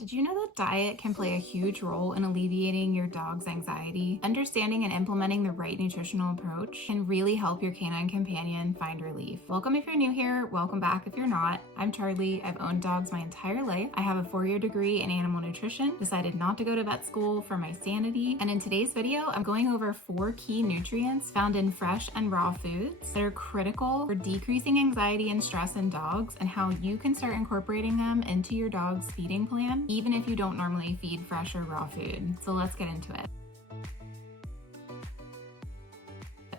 Did you know that diet can play a huge role in alleviating your dog's anxiety? Understanding and implementing the right nutritional approach can really help your canine companion find relief. Welcome if you're new here, welcome back if you're not. I'm Charlie. I've owned dogs my entire life. I have a 4-year degree in animal nutrition, decided not to go to vet school for my sanity, and in today's video, I'm going over 4 key nutrients found in fresh and raw foods that are critical for decreasing anxiety and stress in dogs and how you can start incorporating them into your dog's feeding plan, even if you don't normally feed fresh or raw food. So let's get into it.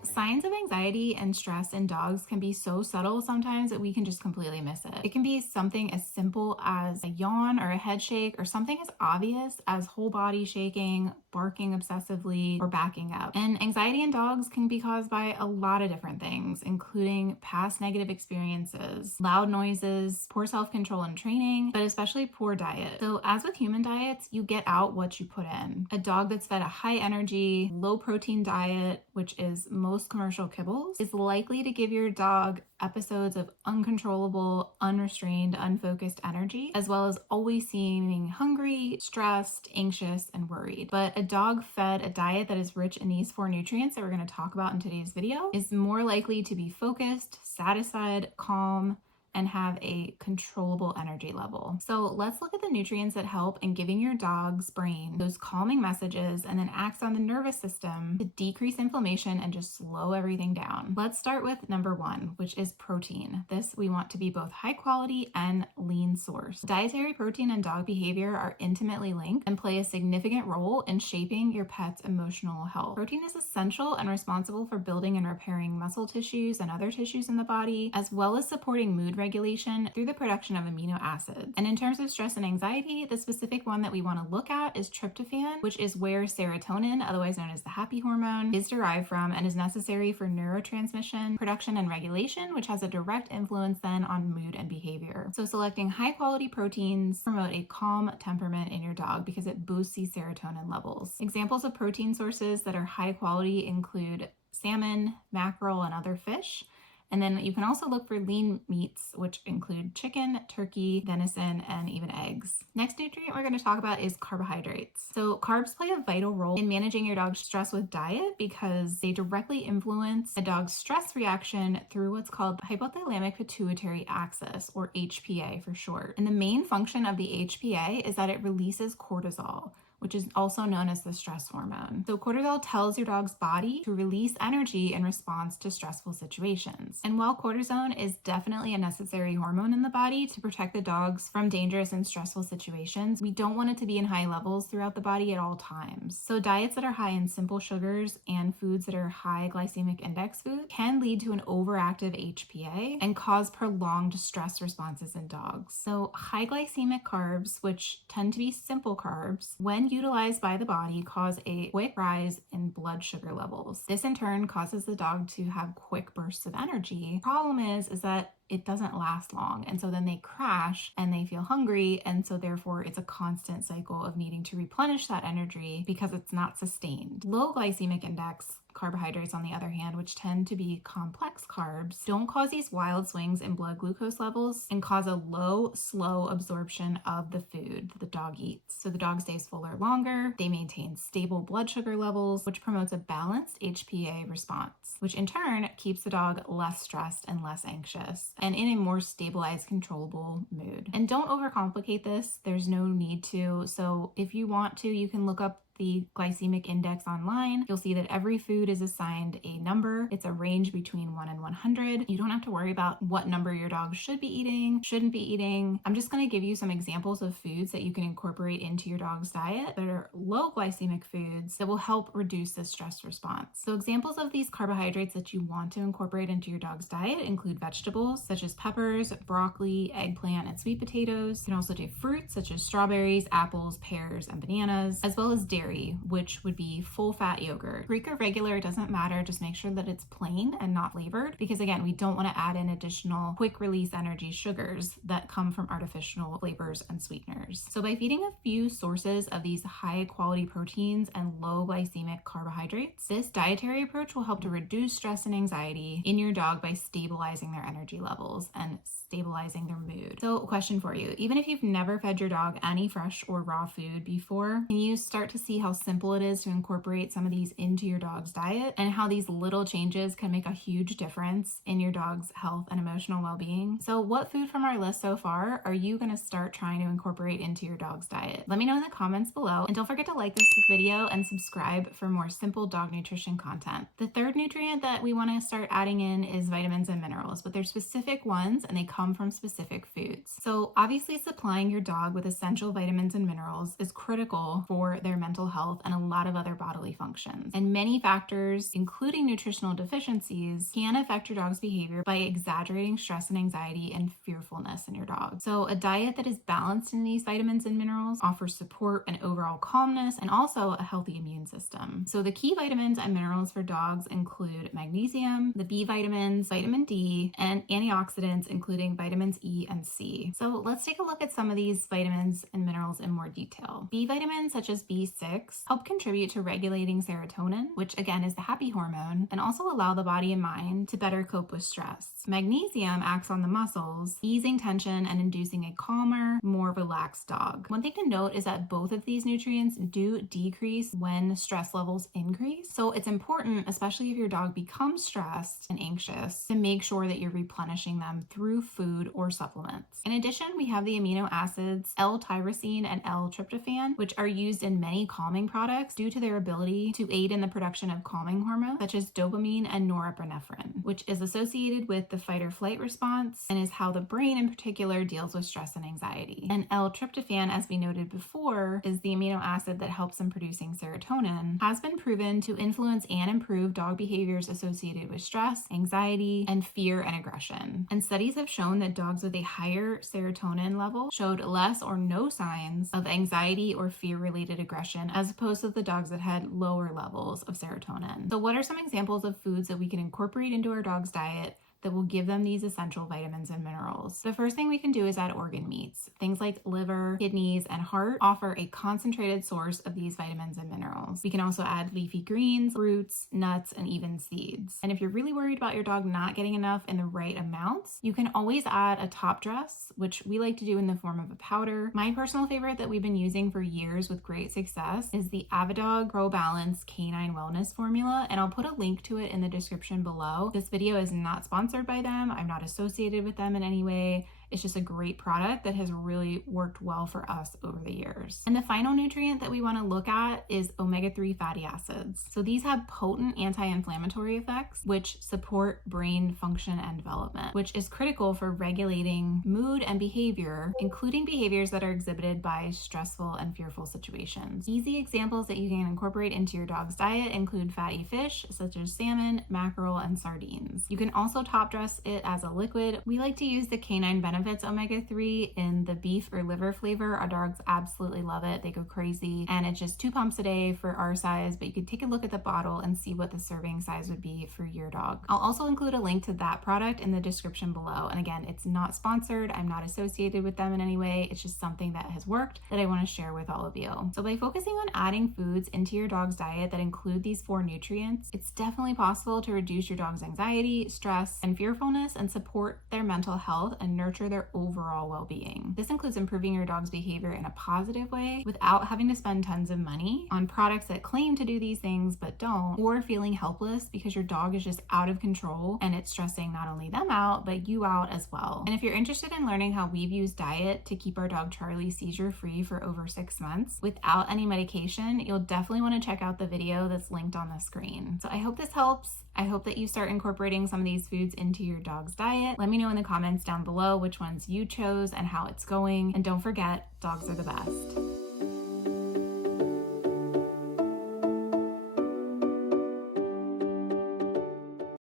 Signs of anxiety and stress in dogs can be so subtle sometimes that we can just completely miss it. It can be something as simple as a yawn or a head shake, or something as obvious as whole body shaking, barking obsessively, or backing up. And anxiety in dogs can be caused by a lot of different things, including past negative experiences, loud noises, poor self-control and training, but especially poor diet. So as with human diets, you get out what you put in. A dog that's fed a high energy, low protein diet, which is most commercial kibbles, is likely to give your dog episodes of uncontrollable, unrestrained, unfocused energy, as well as always seeming hungry, stressed, anxious, and worried. But a dog fed a diet that is rich in these 4 nutrients that we're going to talk about in today's video is more likely to be focused, satisfied, calm, and have a controllable energy level. So let's look at the nutrients that help in giving your dog's brain those calming messages and then acts on the nervous system to decrease inflammation and just slow everything down. Let's start with number 1, which is protein. This we want to be both high quality and lean source. Dietary protein and dog behavior are intimately linked and play a significant role in shaping your pet's emotional health. Protein is essential and responsible for building and repairing muscle tissues and other tissues in the body, as well as supporting mood regulation through the production of amino acids. And in terms of stress and anxiety, the specific one that we want to look at is tryptophan, which is where serotonin, otherwise known as the happy hormone, is derived from and is necessary for neurotransmission, production, and regulation, which has a direct influence then on mood and behavior. So selecting high quality proteins promote a calm temperament in your dog because it boosts these serotonin levels. Examples of protein sources that are high quality include salmon, mackerel, and other fish. And then you can also look for lean meats, which include chicken, turkey, venison, and even eggs. Next nutrient we're going to talk about is carbohydrates. So carbs play a vital role in managing your dog's stress with diet because they directly influence a dog's stress reaction through what's called the hypothalamic pituitary axis, or HPA for short. And the main function of the HPA is that it releases cortisol, which is also known as the stress hormone. So cortisol tells your dog's body to release energy in response to stressful situations. And while cortisone is definitely a necessary hormone in the body to protect the dogs from dangerous and stressful situations, we don't want it to be in high levels throughout the body at all times. So diets that are high in simple sugars and foods that are high glycemic index food can lead to an overactive HPA and cause prolonged stress responses in dogs. So high glycemic carbs, which tend to be simple carbs, when utilized by the body, cause a quick rise in blood sugar levels. This in turn causes the dog to have quick bursts of energy. Problem is that it doesn't last long. And so then they crash and they feel hungry. And so therefore it's a constant cycle of needing to replenish that energy because it's not sustained. Low glycemic index carbohydrates, on the other hand, which tend to be complex carbs, don't cause these wild swings in blood glucose levels and cause a low, slow absorption of the food that the dog eats. So the dog stays fuller longer, they maintain stable blood sugar levels, which promotes a balanced HPA response, which in turn keeps the dog less stressed and less anxious and in a more stabilized, controllable mood. And don't overcomplicate this. There's no need to. So if you want to, you can look up the glycemic index online. You'll see that every food is assigned a number. It's a range between 1 and 100. You don't have to worry about what number your dog should be eating, shouldn't be eating. I'm just going to give you some examples of foods that you can incorporate into your dog's diet that are low glycemic foods that will help reduce the stress response. So examples of these carbohydrates that you want to incorporate into your dog's diet include vegetables such as peppers, broccoli, eggplant, and sweet potatoes. You can also do fruits such as strawberries, apples, pears, and bananas, as well as dairy. dairy, which would be full fat yogurt. Greek or regular, it doesn't matter. Just make sure that it's plain and not flavored, because again, we don't want to add in additional quick release energy sugars that come from artificial flavors and sweeteners. So by feeding a few sources of these high quality proteins and low glycemic carbohydrates, this dietary approach will help to reduce stress and anxiety in your dog by stabilizing their energy levels and stabilizing their mood. So question for you, even if you've never fed your dog any fresh or raw food before, can you start to see how simple it is to incorporate some of these into your dog's diet, and how these little changes can make a huge difference in your dog's health and emotional well-being? So what food from our list so far are you going to start trying to incorporate into your dog's diet? Let me know in the comments below, and don't forget to like this video and subscribe for more simple dog nutrition content. The third nutrient that we want to start adding in is vitamins and minerals, but they're specific ones and they come from specific foods. So obviously supplying your dog with essential vitamins and minerals is critical for their mental health and a lot of other bodily functions. And many factors, including nutritional deficiencies, can affect your dog's behavior by exaggerating stress and anxiety and fearfulness in your dog. So a diet that is balanced in these vitamins and minerals offers support and overall calmness, and also a healthy immune system. So the key vitamins and minerals for dogs include magnesium, the B vitamins, vitamin D, and antioxidants including vitamins E and C. So let's take a look at some of these vitamins and minerals in more detail. B vitamins such as B6 help contribute to regulating serotonin, which again is the happy hormone, and also allow the body and mind to better cope with stress. Magnesium acts on the muscles, easing tension and inducing a calmer, more relaxed dog. One thing to note is that both of these nutrients do decrease when stress levels increase. So it's important, especially if your dog becomes stressed and anxious, to make sure that you're replenishing them through food or supplements. In addition, we have the amino acids L-tyrosine and L-tryptophan, which are used in many calming products due to their ability to aid in the production of calming hormones such as dopamine and norepinephrine, which is associated with the fight or flight response and is how the brain in particular deals with stress and anxiety. And L-tryptophan, as we noted before, is the amino acid that helps in producing serotonin, has been proven to influence and improve dog behaviors associated with stress, anxiety, and fear and aggression. And studies have shown that dogs with a higher serotonin level showed less or no signs of anxiety or fear-related aggression, as opposed to the dogs that had lower levels of serotonin. So what are some examples of foods that we can incorporate into our dog's diet that will give them these essential vitamins and minerals? The first thing we can do is add organ meats. Things like liver, kidneys, and heart offer a concentrated source of these vitamins and minerals. We can also add leafy greens, fruits, nuts, and even seeds. And if you're really worried about your dog not getting enough in the right amounts, you can always add a top dress, which we like to do in the form of a powder. My personal favorite that we've been using for years with great success is the Avidog Pro Balance Canine Wellness Formula, and I'll put a link to it in the description below. This video is not sponsored by them. I'm not associated with them in any way. It's just a great product that has really worked well for us over the years. And the final nutrient that we want to look at is omega-3 fatty acids. So these have potent anti-inflammatory effects, which support brain function and development, which is critical for regulating mood and behavior, including behaviors that are exhibited by stressful and fearful situations. Easy examples that you can incorporate into your dog's diet include fatty fish, such as salmon, mackerel, and sardines. You can also top dress it as a liquid. We like to use the Canine Benefits omega-3 in the beef or liver flavor. Our dogs absolutely love it. They go crazy, and it's just 2 pumps a day for our size, but you could take a look at the bottle and see what the serving size would be for your dog. I'll also include a link to that product in the description below. And again, it's not sponsored. I'm not associated with them in any way. It's just something that has worked that I want to share with all of you. So by focusing on adding foods into your dog's diet that include these 4 nutrients, it's definitely possible to reduce your dog's anxiety, stress, and fearfulness, and support their mental health and nurture their overall well-being. This includes improving your dog's behavior in a positive way without having to spend tons of money on products that claim to do these things but don't, or feeling helpless because your dog is just out of control and it's stressing not only them out but you out as well. And if you're interested in learning how we've used diet to keep our dog Charlie seizure-free for over 6 months without any medication, you'll definitely want to check out the video that's linked on the screen. So I hope this helps. I hope that you start incorporating some of these foods into your dog's diet. Let me know in the comments down below which ones you chose and how it's going. And don't forget, dogs are the best.